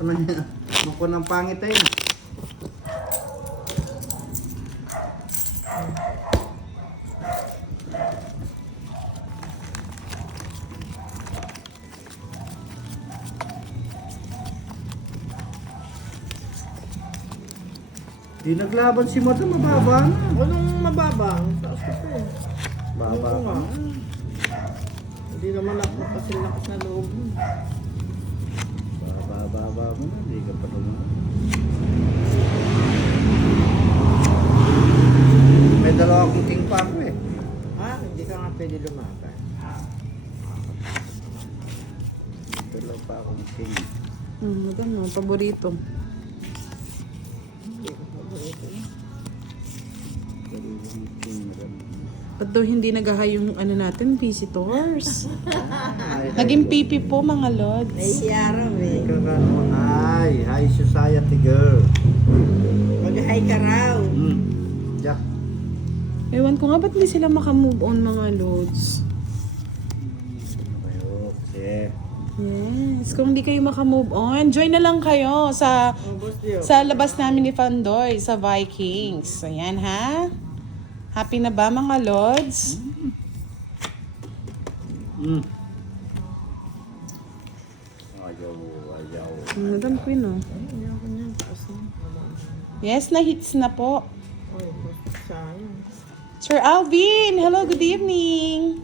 Ano niya? Mukha ng pangit eh. Di naglaban si Madam, mababa na. Anong mababa? Ang taas ko po. Baba Oo ka nga. na. Hindi naman ako kasi lakas na loob mo. Baba mo na, di ka pa naman. May dalawa akong king pa ako eh. Ha? Hindi ka nga pwede lumaban. Dalawa pa akong king. Maganda, paborito. Hindi ko paborito. Dalawang king rin. Ba't daw hindi nag-hi yung ano natin, visitors? Ay, Naging pipi po mga lods. Nahihiya raw eh. Ay, high society girl. Mag-hi ka raw. Jack. Ewan ko nga, ba't hindi sila makamove on mga lods? Okay. Yes, kung hindi kayo makamove on, join na lang kayo sa Oh, boss Dio. labas namin ni Fandoy sa Vikings. Ayan ha. Happy na ba mga lods? Ayaw. Madam Queen oh. Hindi ako niyan. Kasi Yes, na hits na po. Ay, boss, sayang. Sir Alvin, hello, good evening.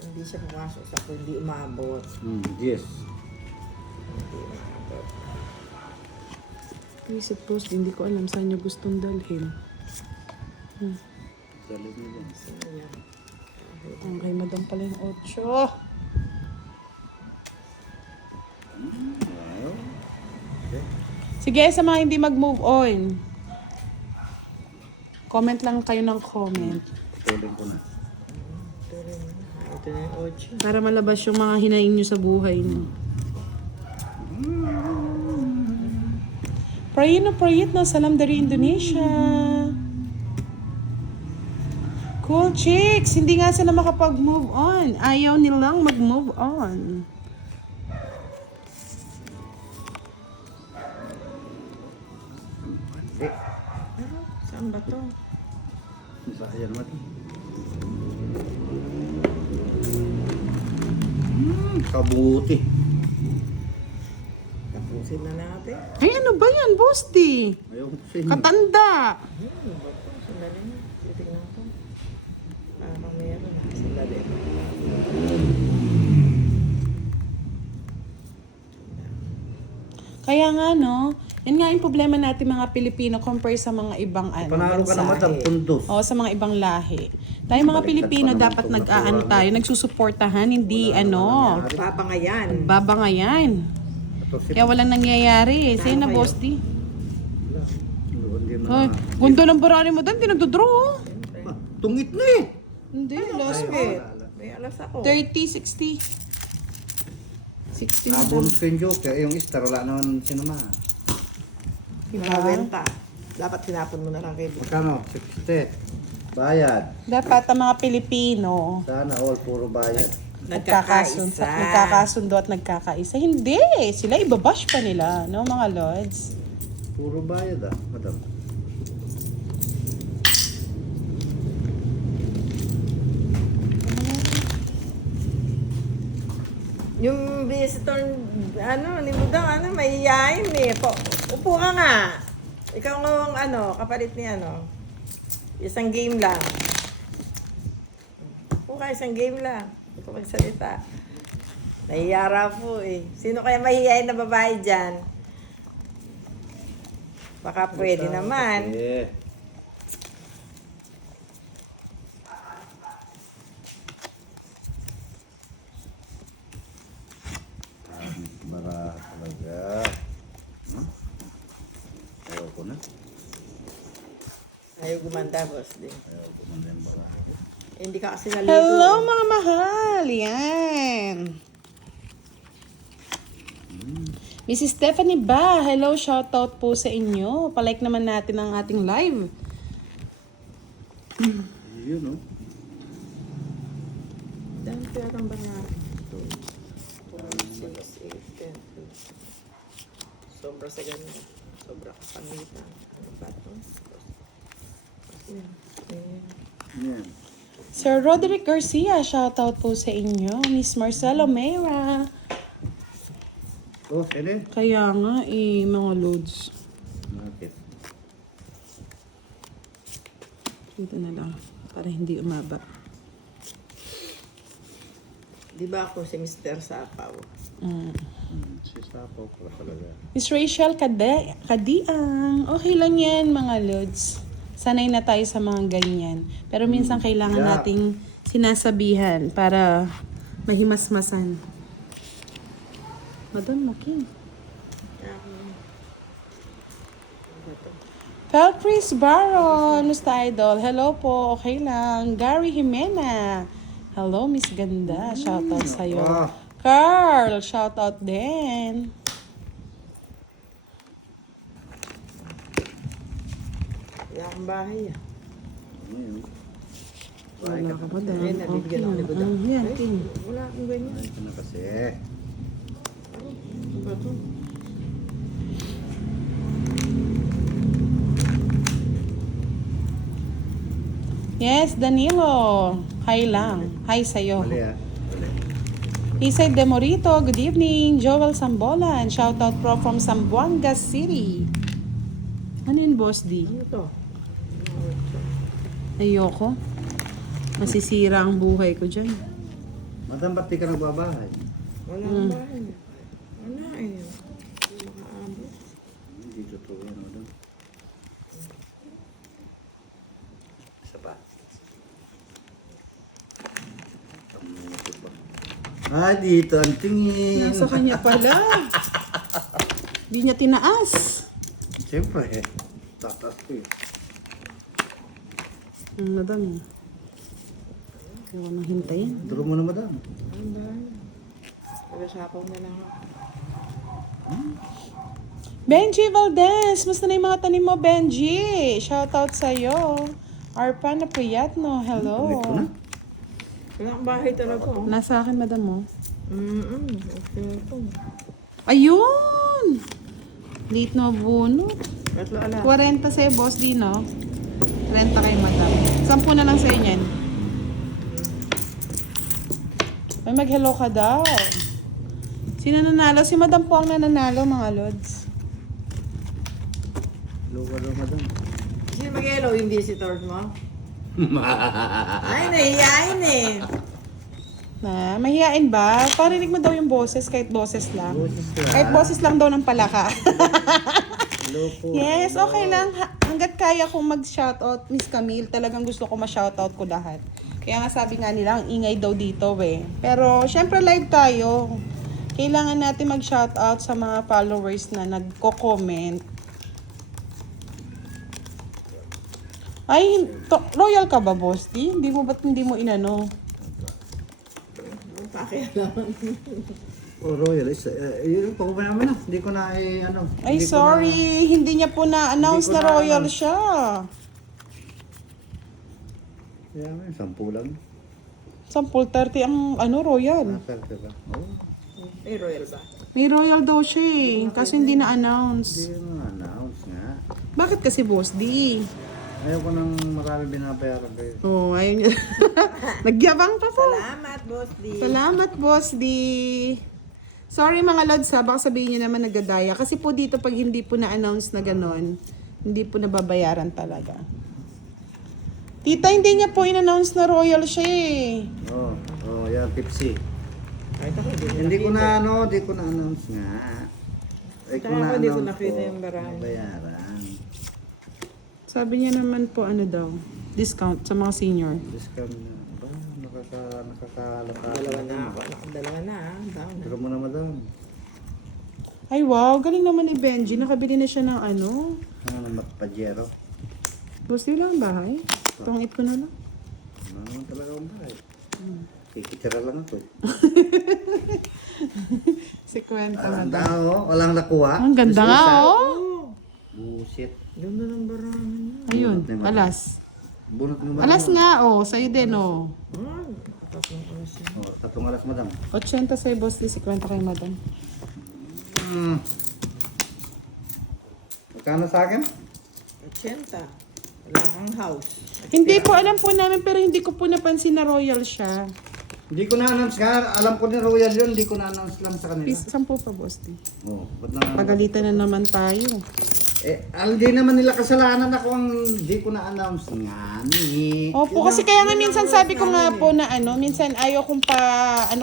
Hindi siya pumasok sa kung hindi umabot. Yes. Hindi umabot. Isip post, hindi ko alam saan niyo gustong dalhin. Salit mo din. Sayang. Ang kay Madam pala yung 8. Ayaw. Okay. Sige, sa mga hindi mag-move on. Comment lang kayo ng comment. Putulin ko na. Ito rin. Ito na yung 8. Para malabas yung mga hinaing nyo sa buhay nyo. Prayit na salam dari Indonesia. Cool chicks! Hindi nga sila makapag-move on. Ayaw nilang mag-move on. Eh, Pero, saan ba to? sayang naman. Kabuti. Tapusin na natin. Ay, ano ba yan, Bosti? Ayaw ko sa inyo. Katanda! Ano ba to? Sandali na. Titignan ko. Parang meron na. Sandali. Kaya nga, no? Yan nga yung problema natin mga Pilipino compare sa mga ibang Panalo ka bansa. na Madam, puntos. O, sa mga ibang lahi. Tayo mga Baliktad Pilipino pa naman dapat ito, nag-aano matuwa. tayo, nagsusuportahan, hindi Papangayan. babangayan. Kaya walang nangyayari eh. Sa'yo na, Tama kayo. Bosti. Hindi mo Ay, na. gundo ng barani mo doon, dinagdodraw oh. Tungit na eh. Hindi, last Bakit? May alas ako. 30, 60. 60 na Abon doon. ko yung joke. Yung star, wala naman sinama. Pinawenta. Dapat tinapon mo na lang kay Magkano? 60. Bayad. Dapat ang mga Pilipino Sana all puro bayad. Nagkakaisa. nagkakasundo at nagkakaisa. Hindi, sila ibabash pa nila, no mga lords? Puro bayad Madam. Yung visitor, ni Budang, mahihayin eh. Upo ka nga. Ikaw nga kapalit ni isang game lang. Upo ka, isang game lang. Hindi ko magsalita. Nahiyara po eh. Sino kaya mahihayin na babae dyan? Baka pwede naman. Eh. Bara talaga. Ayaw ko na. Ayaw gumanda, boss. Din. Ayaw ko na yung bara. Hindi ka kasi naligo. Hello mga mahal! Yan! Mrs. Stephanie ba? Hello, shoutout po sa inyo. Palike naman natin ang ating live. Yun Dahil kaya kang ba na? 2, 4, 6, 8, 10, 12. So, Sobra sa ganda. Sobra kasangitan. Ano ba ito? Ayan. Ayan. Yan. Sir Roderick Garcia, shoutout po sa inyo. Miss Marcelo Meira. Oh, pwede? Kaya nga mga loads. Bakit? Dito na lang. Para hindi umaba. Di ba ako si Mr. Sapaw? Si Sapaw pala talaga. Miss Rachel Kadiang. Okay lang yan mga loads. Sanay na tayo sa mga ganyan. Pero minsan kailangan Yeah. nating sinasabihan para mahimasmasan. Madam, laki. Felcris Baron, Musta Idol. Hello po, okay lang. Gary Jimena. Hello, Miss Ganda. Shoutout sa'yo. Wow. Carl, shoutout din. Wala akong bahay ah. Ngayon. Wala ka ba, Dan? Ayun, nabibigyan ako ni Budang. Yan, Ay, king. wala akong ganyan. Ay, ito na kasi. Ano ba ito? Yes, Danilo. Hi lang. Hi sa'yo. Mali ah. Mali. Isay Demorito, good evening. Joel Sambolan, shoutout from Zamboanga City. Ano yun, Boss D? Ano to? Ayoko. Masisira ang buhay ko dyan. Madam, ba't di ka nagbabahay? Wala akong bahay. Wala eh. Hindi makaabot. Hindi totoo yan, madam. Isa pa. Ah, dito ang tingin. Nasa kanya pala. Di niya tinaas. Siyempre, tatas ko eh. Madam. Ayaw nang hintayin. Duro mo na, madam. Ang bahay. Nagasapaw na lang ako. Benji Valdez, musta na yung mga tanim mo, Benji? Shoutout sa'yo. Arpan na Priyatno, hello. Ulit ko na. Wala akong bahay talaga. Oh. Nasa akin, madam mo. Okay po. Ayun! Late na bunot. Tatlo ala. 40 sa'yo, boss, di no? 30 kayo, madam. 10 na lang sa'yo niyan. May mag-hello ka daw. Sino nanalo? Si madam po ang nananalo, mga lods. Luwa daw, madam. Sino mag-hello yung visitors mo? Ay, nahiyain eh. Na, mahihain ba? Parinig mo daw yung boses, kahit boses lang. Boses lang. Kahit boses lang daw ng palaka. Hello po. Yes, okay lang. Hanggat kaya kong mag-shoutout, Miss Camille, talagang gusto ko ma-shoutout ko lahat. Kaya nga sabi nga nila, ang ingay daw dito eh. Pero, syempre live tayo. Kailangan natin mag-shoutout sa mga followers na nagko-comment. Ay, royal ka ba, boss? Hindi mo ba't hindi mo inano? Ang pakialaman. Oh, Royal. Yun po ba naman na? Hindi ko na ano. Ay, hindi ko sorry. Hindi niya po na-announce Hindi ko na royal na-announce. siya. Kaya may 10 lang. 10:30 ang royal. Nasal ka ba? Oo. May royal ba? May royal daw siya eh. Kasi hindi na-announce. Hindi mo announce nga. Bakit kasi, boss? Di. Ayaw ko nang marami binabayaran kayo. Oh, ayun yun. Nagyabang pa po. Salamat, Boss D. Salamat, boss. Di. Sorry mga lods ha. Baka sabihin niyo naman nagdadaya. Kasi po dito pag hindi po na-announce na ganon, hindi po nababayaran talaga. Tita, hindi niya po in-announce na royal siya eh. Oh, yan, tipsy. Ay, ako, Hindi ko na announce nga. Ay, Kaya ako, hindi ko nakita yung barangay. Bayaran. Sabi niya naman po daw, discount sa mga senior. Discount na. Ba, nakakalaka. Dalawa na ako. Dalawa na ah. Tama na. Pero mo na, madam. Ay wow, galing naman ni Benji. Nakabili na siya ng ano. Ano na matpajero? Boss, di lang ang bahay. Tungit ko na lang. Ano naman talaga ang bahay? Kikitira lang ako. Si Kwenta Ang madam. tao, walang nakuha. Ang ganda nga oh. Busit. Ganda ng barangan niya. Ayun, Bunot na alas. Bunot mo ba? Alas nga oh, sa'yo din oh. Tatlong oras yan. Oh, 3 alas, madam. 80 sa'yo boss, di 50 kay madam. Magkano sa akin? 80. Wala kang house. Hindi po, alam po namin, pero hindi ko po napansin na royal siya. Hindi ko na-announce nga. Alam ko ni Royal yun. Hindi ko na-announce lang sa kanila. Please, 10 pa, boss D. Oh, ba't na? Pagalitan na naman tayo. Hindi naman nila kasalanan ako ang hindi ko na-announce nga ni. Opo, kasi kaya nga minsan sabi ko nga po na minsan ayaw kong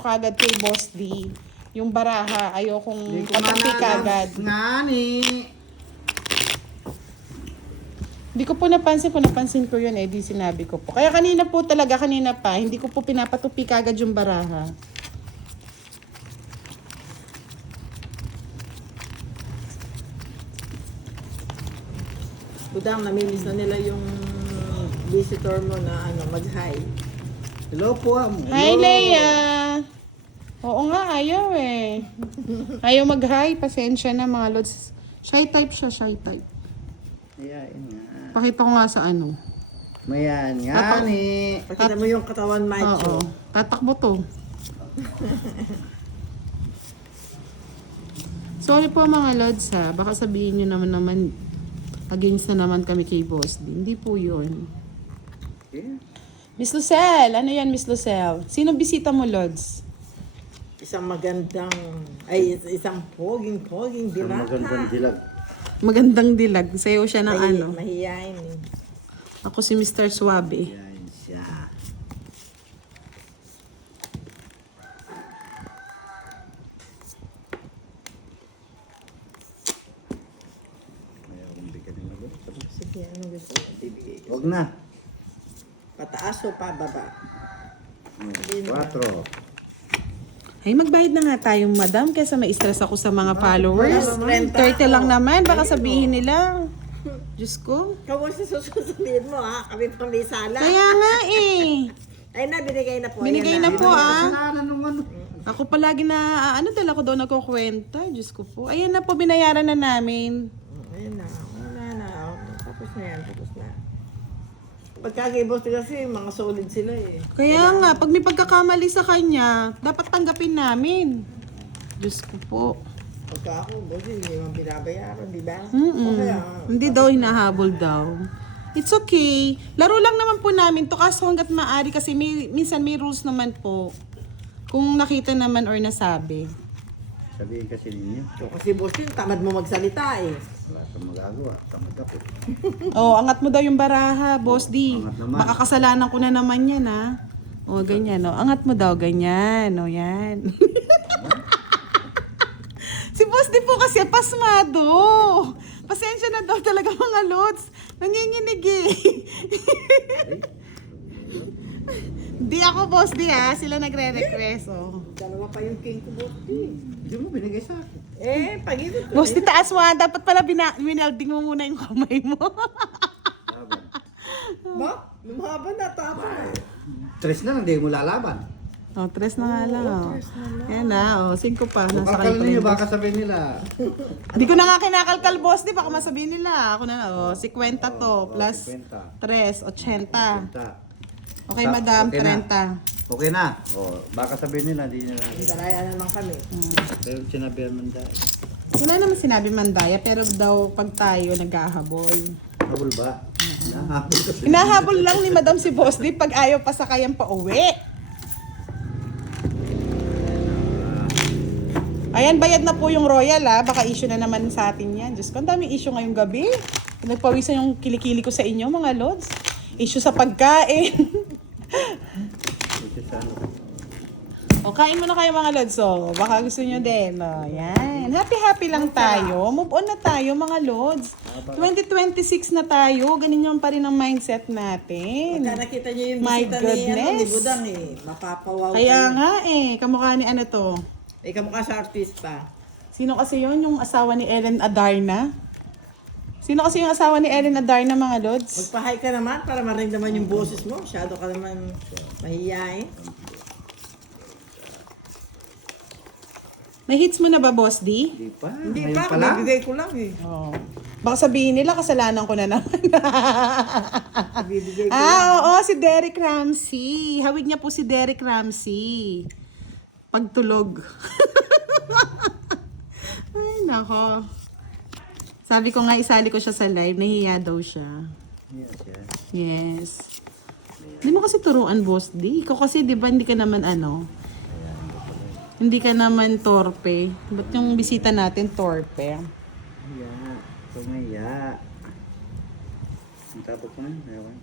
kagad kay boss D. Yung baraha, ayaw kong Hindi ko na patapi kagad. na-announce nga ni. Hindi ko po napansin, kung napansin ko yun di sinabi ko po. Kaya kanina pa, hindi ko po pinapatupi kagad yung baraha. Budang, namimiss na nila yung visitor mo na mag-hi. Hello po. Hi, Leia! Oo nga, ayaw eh. Ayaw mag-hi, pasensya na mga lods. Shy type siya, shy type. Ayan nga. Pakita ko nga sa ano. Mayan nga ni. Pakita mo yung katawan macho. Oo, tatakbo to. Sorry po mga lods ha. Baka sabihin nyo naman against na naman kami kay Boss D. Hindi po yun. Yeah. Miss Lucelle, ano yan Miss Lucelle? Sino bisita mo, Lods? Isang poging dilata. Magandang dilag. Magandang dilag. Sayo siya ng ano. Mahihayin eh. Ako si Mr. Suabe. Yan siya. Ayaw kong bigyan ng ulo. Sige, ano gusto mo? Bibigay ko. Huwag na. Pataas o pababa? 4. Ay, magbayad na nga tayong madam kaysa ma-stress ako sa mga followers. Renta 30 lang ako. naman, baka Ayun, sabihin nila. Diyos ko. Kamusta susunod mo ha? Kami pa may sala. Kaya nga eh. Ay na, binigay na po. Binigay Ayan na po ah. Kasalanan nung ano. Ako palagi na, dala ko daw nagkukwenta. Diyos ko po. Ayan na po, binayaran na namin. Ayun na. Wala na. Tapos na yan. Tapos na. Pagka kay boss kasi, mga solid sila eh. Kaya nga, pag may pagkakamali sa kanya, dapat tanggapin namin. Diyos ko po. Pagka ako, boss, hindi naman binabayaran, di ba? Mm-mm. O kaya, Hindi daw hinahabol daw. It's okay. Laro lang naman po namin to kaso hanggat maaari kasi minsan may rules naman po. Kung nakita naman or nasabi. Sabihin kasi ninyo. so, kasi boss yun, tamad mo magsalita eh. Wala kang magagawa. Tamad ako. Oh, angat mo daw yung baraha, Boss D. Angat naman. Baka kasalanan ko na naman yan, ha? O, ganyan, no? Angat mo daw, ganyan. O, yan. Si Boss D po kasi pasmado. Pasensya na daw talaga mga lods. Nanginginig eh. Di ako, Boss D, ha? Sila nagre-request, oh. Dalawa pa yung king ko, boss eh. Hindi mo binigay sa akin. Pag-ibig ko. Boss D, taas mo, ha? Dapat pala winalding mo muna yung kamay mo. Laban. Ba? Lumaban na, tapa. 3 na lang, hindi mo lalaban. Oh, 3 na nga lang, oh. Yan na, oh. 5 pa. Nasa Kalkal ninyo, kalkulento. baka sabihin nila. Hindi ko na nga kinakalkal, boss. Di baka masabihin nila. Ako na, 50 to. Plus 3, 80. Okay, madam, Okay na. 30. Okay na. Baka sabihin nila, hindi nila. Daraya naman kami. Pero sinabihan man dahil. Wala naman sinabi mandaya, pero daw pag tayo naghahabol. Habol ba? Nahabol kasi. Hinahabol lang ni madam si boss. Di pag ayaw pa sakayan pa uwi. Ayan, bayad na po yung royal, ha. Baka issue na naman sa atin yan. Diyos ko, ang daming issue ngayong gabi. Nagpawisan yung kilikili ko sa inyo, mga lods. Issue sa pagkain. Ito sa ano. O, kain mo na kayo mga lods. O, baka gusto nyo din. O, yan. Happy lang tayo. Move on na tayo mga lods. 2026 na tayo. Ganun yung pa rin ang mindset natin. Pagka nakita niyo yung My bisita ni goodness. Budang mapapawaw Kaya kayo. nga kamukha ni ano to. Kamukha sa artista. Sino kasi yon yung asawa ni Ellen Adarna? Sino kasi yung asawa ni Ellen Adarna mga lods? Magpahay ka naman para marinig naman yung boses mo. Masyado ka naman mahihiyain. May hits mo na ba, Boss D? Hindi pa. Hindi Ngayon pa, lang. nabigay ko lang eh. Oh. Baka sabihin nila kasalanan ko na naman. Bibigay ko. Oo, si Derek Ramsey. Hawig niya po si Derek Ramsey. Pagtulog. Ay, nako. Sabi ko nga, isali ko siya sa live. Nahiya daw siya. Yes, yes. Yes. Hindi mo kasi turuan, boss. Di. Ikaw kasi, di ba, hindi ka naman hindi ka naman torpe. Ba't yung bisita natin torpe? Ya, tumaya. Ang tapos ko na yun. Ewan.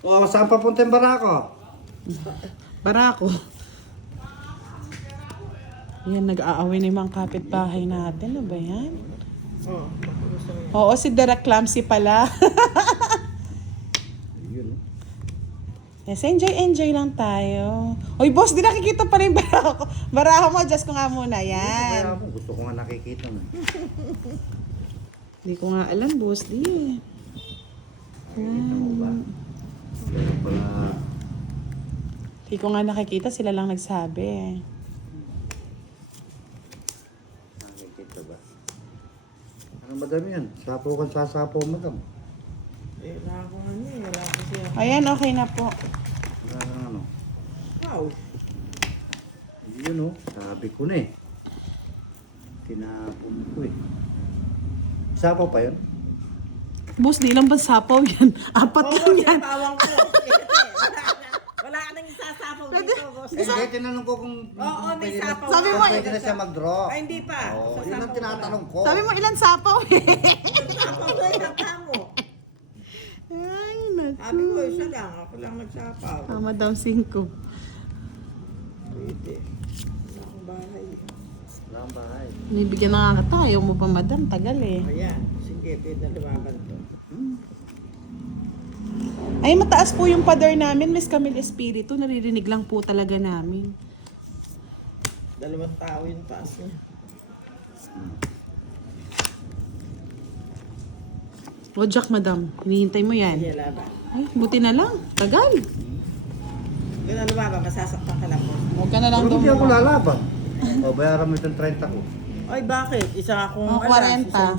Oh, saan papunta yung barako? Barako. Yan, nag-aaway na yung mga kapitbahay natin. Ano ba yan? Oh, gusto mo. Oo, si Derek Clamsy pala. Yun. Yes, enjoy lang tayo. Hoy, boss, di nakikita pa rin barako. Barako mo, adjust ko nga muna. Kaya Yan. mo, gusto ko nga nakikita mo. Hindi ko nga alam, boss. Di. Nakikita mo ba? Kaya pala, Hindi ko nga nakikita. Sila lang nagsabi. nakikita ba? Ano madam yan? Sapo kang sasapo, madam. Wala ako wala ko siya. Ayan, okay na po. Wala kang ano. Wow. Yun oh, sabi ko na eh. Tinapon ko eh. Sapo pa yun? Boss, di lang ba sapaw yan? Apat Oo, lang yan. sinapawang ko. Wala ka nang isasapaw dito, boss. Hindi, tinanong ko kung Oo, may pwede na- sapaw. Sabi mo, pwede na siya mag-draw. Ay, hindi pa. Oo, Sasapaw yun ang ko tinatanong ko. Sabi mo, ilan sapaw eh? Sasapaw ko yung hata mo. Ay, naku. Sabi ko, isa lang. Ako lang magsapaw. Madam 5. Pwede. Wala akong bahay. Wala ang bahay. Nibigyan na nga tayo mo pa, madam. Tagal eh. Ayan. Sige, pwede na lumaban to. Ay, mataas po yung pader namin, Miss Camille Espiritu. Naririnig lang po talaga namin. 2 tao yung taas niya. O, Jack, madam. Hinihintay mo yan. Sige, laban. Ay, buti na lang. Tagal. Kung na lumaban, masasaktan ka lang po. Huwag ka na lang Pero daw. hindi ako lalaban. O, bayaran mo itong 30 ko. Ay, bakit? Isa akong Oh, alas, 40.